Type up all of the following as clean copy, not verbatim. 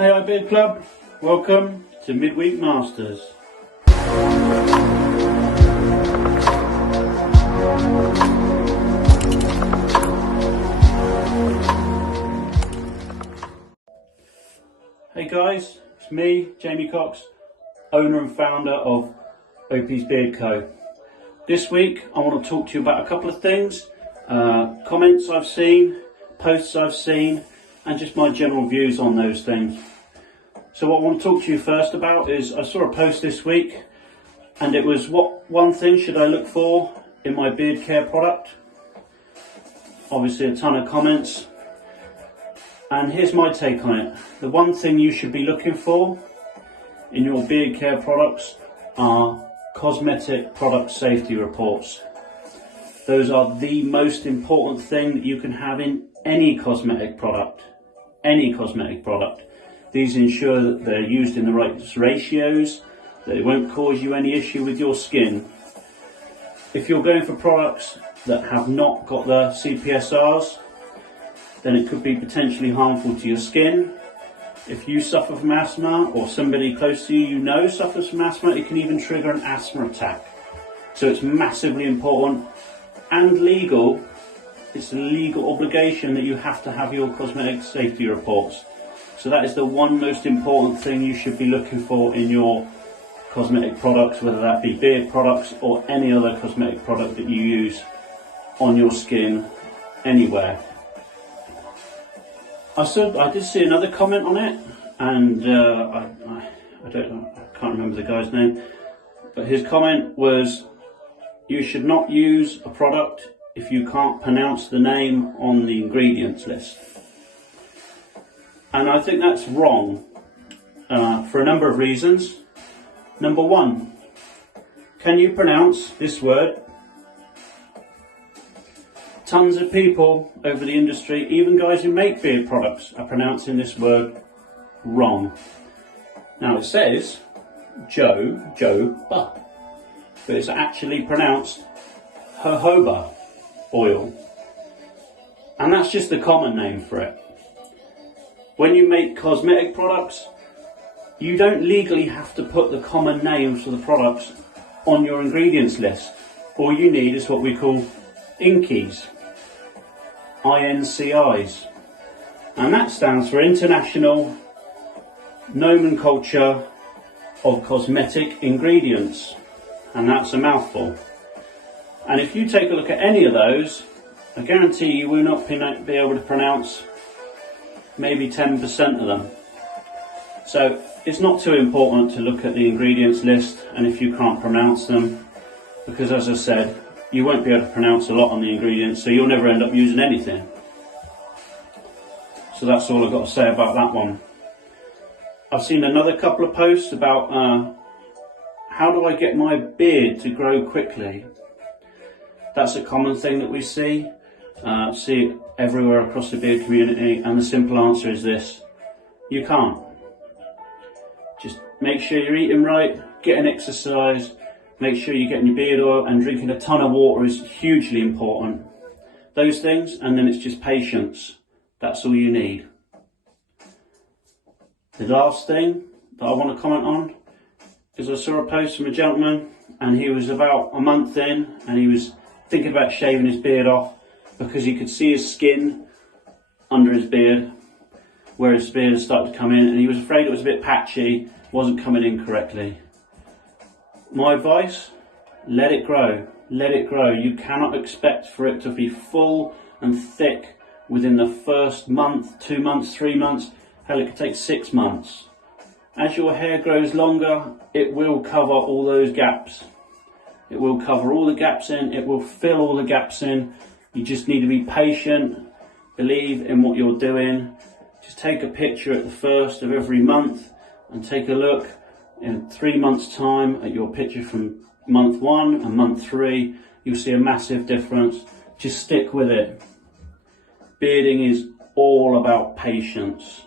Hey iBeardClub, welcome to Midweek Masters. Hey guys, it's me, Jamie Cox, owner and founder of Opie's Beard Co. This week I want to talk to you about a couple of things, comments I've seen, posts I've seen, and just my general views on those things. So what I want to talk to you first about is I saw a post this week and it was, what one thing should I look for in my beard care product? Obviously a ton of comments, and here's my take on it. The one thing you should be looking for in your beard care products are cosmetic product safety reports. Those are the most important thing that you can have in any cosmetic product. Any cosmetic product. These ensure that they're used in the right ratios, that it won't cause you any issue with your skin. If you're going for products that have not got the CPSRs, then it could be potentially harmful to your skin. If you suffer from asthma, or somebody close to you know suffers from asthma, it can even trigger an asthma attack. So it's massively important and legal. It's a legal obligation that you have to have your cosmetic safety reports. So that is the one most important thing you should be looking for in your cosmetic products, whether that be beard products or any other cosmetic product that you use on your skin, anywhere. I did see another comment on it, and I can't remember the guy's name, but his comment was, you should not use a product if you can't pronounce the name on the ingredients list. And I think that's wrong for a number of reasons. Number one, can you pronounce this word? Tons of people over the industry, even guys who make beard products, are pronouncing this word wrong. Now it says jojoba, but it's actually pronounced jojoba oil. And that's just the common name for it. When you make cosmetic products, you don't legally have to put the common names for the products on your ingredients list. All you need is what we call INCIs, INCIs, and that stands for International Nomenclature of Cosmetic Ingredients, and that's a mouthful. And if you take a look at any of those, I guarantee you will not be able to pronounce maybe 10% of them. So it's not too important to look at the ingredients list, and if you can't pronounce them, because as I said, you won't be able to pronounce a lot on the ingredients, so you'll never end up using anything. So that's all I've got to say about that one. I've seen another couple of posts about how do I get my beard to grow quickly? That's a common thing that we see it everywhere across the beard community, and the simple answer is this: you can't. Just make sure you're eating right, getting exercise, make sure you're getting your beard oil, and drinking a ton of water is hugely important. Those things, and then it's just patience. That's all you need. The last thing that I want to comment on is I saw a post from a gentleman, and he was about a month in, and he was thinking about shaving his beard off because he could see his skin under his beard, where his beard had started to come in, and he was afraid it was a bit patchy, wasn't coming in correctly. My advice, let it grow, let it grow. You cannot expect for it to be full and thick within the first month, 2 months, 3 months, hell, it could take 6 months. As your hair grows longer, it will cover all those gaps. It will cover all the gaps in, it will fill all the gaps in. You just need to be patient, believe in what you're doing. Just take a picture at the first of every month and take a look in 3 months' time at your picture from month 1 and month 3. You'll see a massive difference. Just stick with it. Bearding is all about patience.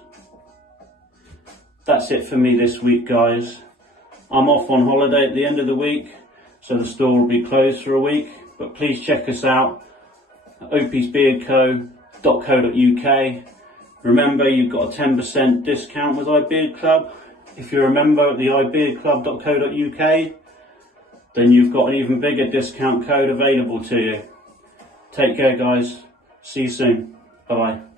That's it for me this week, guys. I'm off on holiday at the end of the week, so the store will be closed for a week, but please check us out at opiesbeardco.co.uk Remember, you've got a 10% discount with iBeardClub. If you're a member at the iBeardClub.co.uk, then you've got an even bigger discount code available to you. Take care, guys. See you soon. Bye-bye.